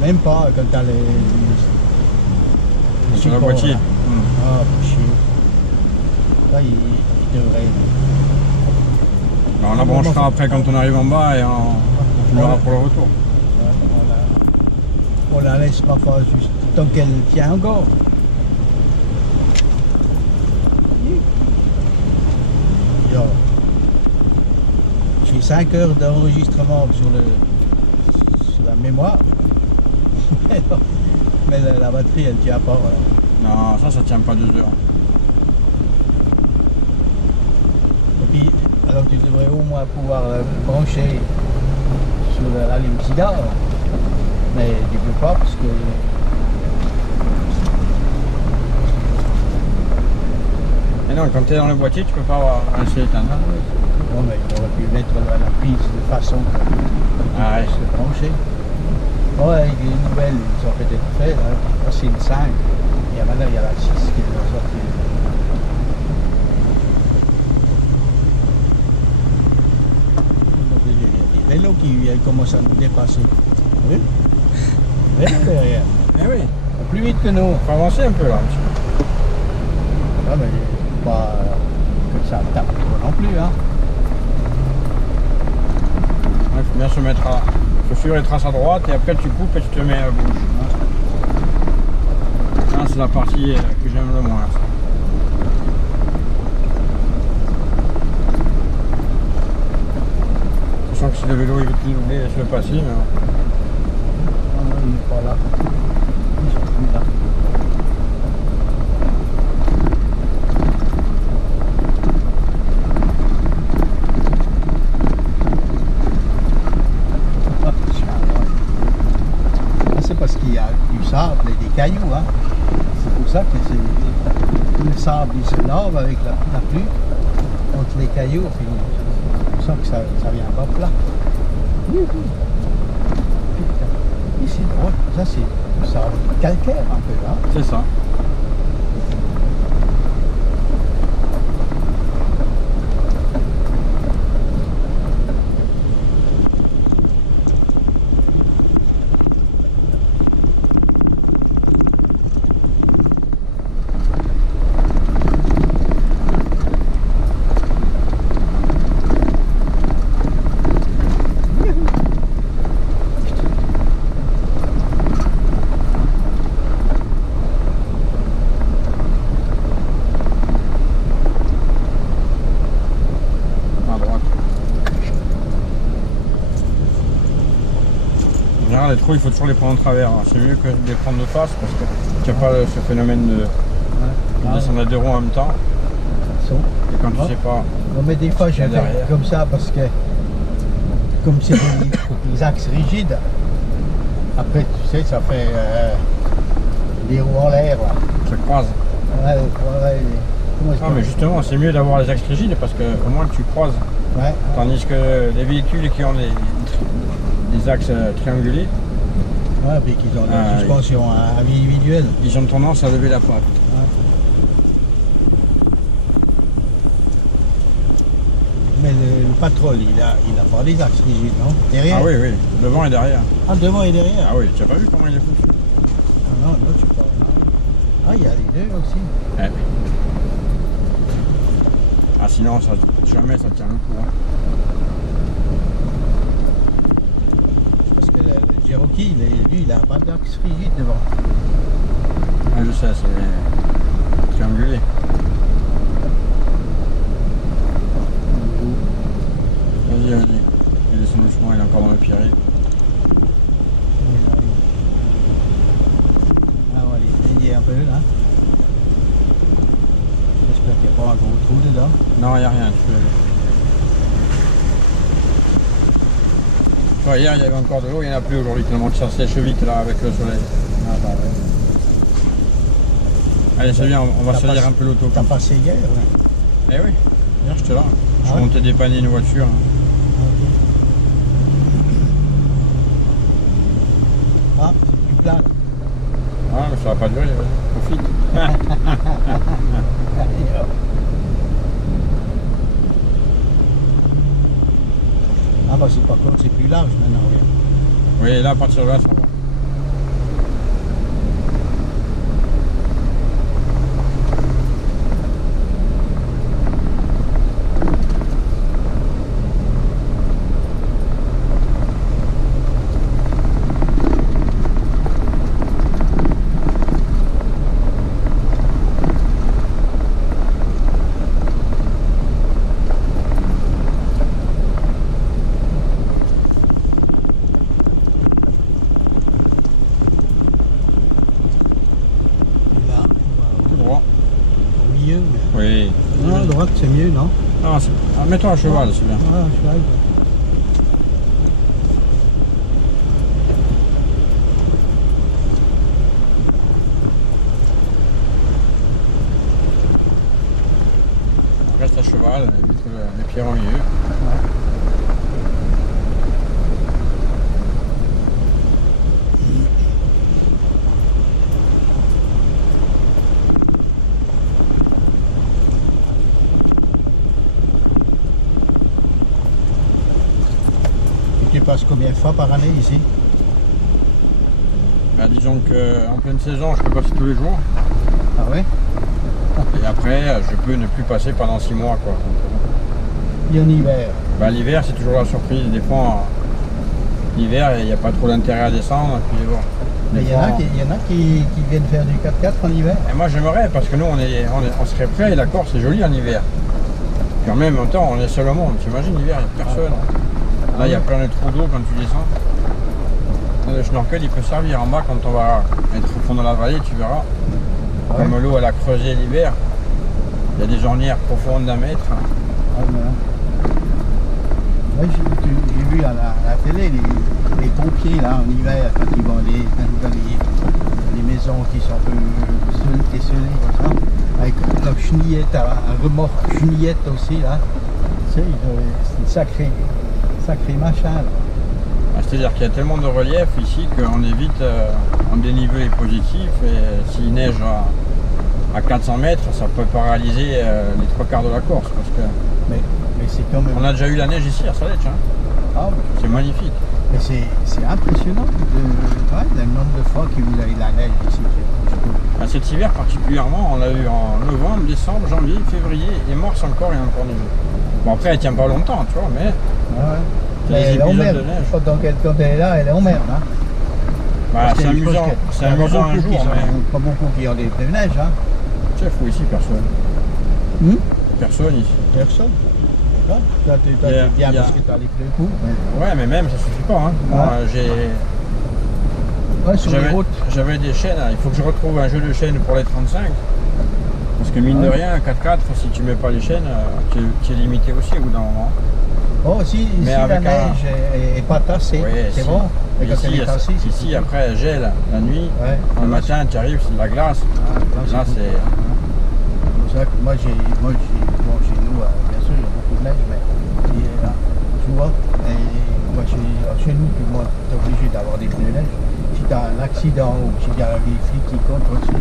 même pas quand t'as les sur la boîtier. Ah, pour chier. Là, il devrait. Alors, on la branchera après quand on arrive en bas et on filmera pour le retour. On la laisse parfois juste tant qu'elle tient encore. Yo. J'ai 5 heures d'enregistrement sur la mémoire. Mais la batterie elle tient pas. Voilà. Non, ça tient pas 2 heures. Et puis, alors tu devrais au moins pouvoir brancher sur la ligne SIDA. Mais tu peux pas parce que. Mais non, quand tu es dans le boîtier, tu peux pas avoir un éteindre. Non, mais il aurait pu mettre la prise de façon à se brancher. Ouais, il y a une nouvelle, ils ont peut-être fait, là. Là c'est une 5. Et maintenant il y a la 6 qui doit sortir. Il y a des vélos qui commencent à nous dépasser. Oui. Vélo derrière. Eh oui. Plus vite que nous. Faut avancer un peu là. Ah, mais pas que ça tape non plus, hein. Il faut bien se mettre à. Faut suivre les traces à droite et après tu coupes et tu te mets à gauche. Ça c'est la partie que j'aime le moins. Sachant que si le vélo il veut te doubler, je le passe, mais. Non, il n'est pas là. Ils sont plus là. C'est parce qu'il y a du sable et des cailloux, hein. C'est pour ça que le sable il se lave avec la pluie entre les cailloux, puis on sent que ça vient pas plat. Putain, c'est drôle, ça c'est du sable calcaire un peu, hein. C'est ça. Les trous, il faut toujours les prendre en travers. C'est mieux que de les prendre de face parce que tu n'as pas ce phénomène de descendre à 2 roues en même temps. Et quand tu sais pas. Non, mais des fois, je fais comme ça parce que, comme c'est des axes rigides, après, tu sais, ça fait des roues en l'air. Ça croise. Ouais, mais justement, c'est mieux d'avoir les axes rigides parce que au moins tu croises. Ouais. Tandis que les véhicules qui ont des axes triangulés, ouais, puis qu'ils ont la suspension individuelle. Ils ont tendance à lever la patte. Ouais. Mais le Patrol, il a pas des axes rigides, non? Derrière? Ah oui, oui, devant et derrière. Ah, devant et derrière? Ah oui, tu n'as pas vu comment il est foutu? Ah non, non, tu parles. Ah, il y a les deux aussi. Ouais. Ah sinon, ça, jamais ça tient le coup. Hein. Le Cherokee, lui, il a pas d'axe rigide devant. Ah, je sais, c'est triangulé. Vas-y, vas-y. Il descend doucement, il est encore dans le Pierre. Ah, on va les aider un peu là. J'espère qu'il n'y a pas un gros trou dedans. Non, il n'y a rien. Hier, il y avait encore de l'eau, il n'y en a plus aujourd'hui, tellement que ça sèche vite là avec le soleil. Ah bah ouais. Allez, c'est bien, on va salir un peu l'auto. T'as passé hier, ouais. Eh oui, hier j'étais là. Je Ah ouais. montais dépanner une voiture. Ah, c'est plus plat là. Ah, mais ça va pas durer, profite. Ah bah c'est par contre c'est plus large maintenant. Oui, là à partir de là ça va. mieux, non? Non, mets-toi à cheval, c'est bien. Ah, un cheval. Reste à cheval, évite les pierres au milieu. Et tu passes combien de fois par année ici? Ben, disons qu'en pleine saison, je peux passer tous les jours. Ah ouais? Et après, je peux ne plus passer pendant 6 mois, quoi. Et en hiver? Ben, l'hiver, c'est toujours la surprise. Des fois, l'hiver, il n'y a pas trop d'intérêt à descendre. Et puis, bon, Il y en a qui viennent faire du 4x4 en hiver. et moi, j'aimerais, parce que nous, on serait prêts, et la Corse, c'est joli en hiver. Puis en même temps, on est seul au monde. T'imagines, l'hiver, il n'y a personne. Là, il y a plein de trous d'eau quand tu descends. Le snorkel, il peut servir en bas quand on va être au fond de la vallée, tu verras. Ouais. Comme l'eau, elle a creusé l'hiver. Il y a des ornières profondes d'1 mètre. Ah, voilà. Ouais, j'ai vu à la télé les pompiers là en hiver quand ils vont dans les maisons qui sont un peu esselées comme ça, avec leur chenillette, un remorque chenillette aussi là. Tu sais, c'est un sacré machin là. C'est-à-dire qu'il y a tellement de relief ici qu'on évite en dénivelé positif, et s'il neige à 400 mètres, ça peut paralyser les 3/4 de la Corse. Parce que Mais c'est quand même. on a déjà eu la neige ici à Salèche, hein. Ah, C'est magnifique. mais c'est impressionnant le nombre de fois que vous avez la neige ici. À cet hiver particulièrement, on l'a eu en novembre, décembre, janvier, février, et mars encore et encore neige. Bon, après elle tient pas longtemps, tu vois, mais Ah ouais. il y a des Elle est épisodes en merde. de neige. Quand elle est là, elle est en merde. Hein. Bah, Parce c'est que je pense amusant, que c'est il y en a amusant un beaucoup jour, qui sont- mais pas beaucoup qui ont des pneus neige. Hein. c'est fou ici, personne. Hmm? Personne ici. Personne. Toi, t'es Il y a- bien il y a- parce que t'as les pneus courts. Mais... Ouais, mais même ça suffit pas. Hein. Moi, Ouais, sur les routes. j'avais des chaînes, il faut que je retrouve un jeu de chaînes pour les 35. Parce que mine de rien, 4x4, si tu mets pas les chaînes, tu es limité aussi au bout d'un moment. Oh, si Mais la avec neige est pas tassée, Ouais, c'est si. bon. Mais quand elle Ici, est tassée, c'est ici après, elle gèle la nuit. Ouais. Le matin, tu arrives, c'est de la glace. Là, c'est. C'est pour ça que moi, bon, chez nous, bien sûr, il y a beaucoup de neige, mais tu vois, et moi, chez nous, tout le monde est obligé d'avoir des pneus neige. Si tu as un accident ou si il y a des flics qui comptent, c'est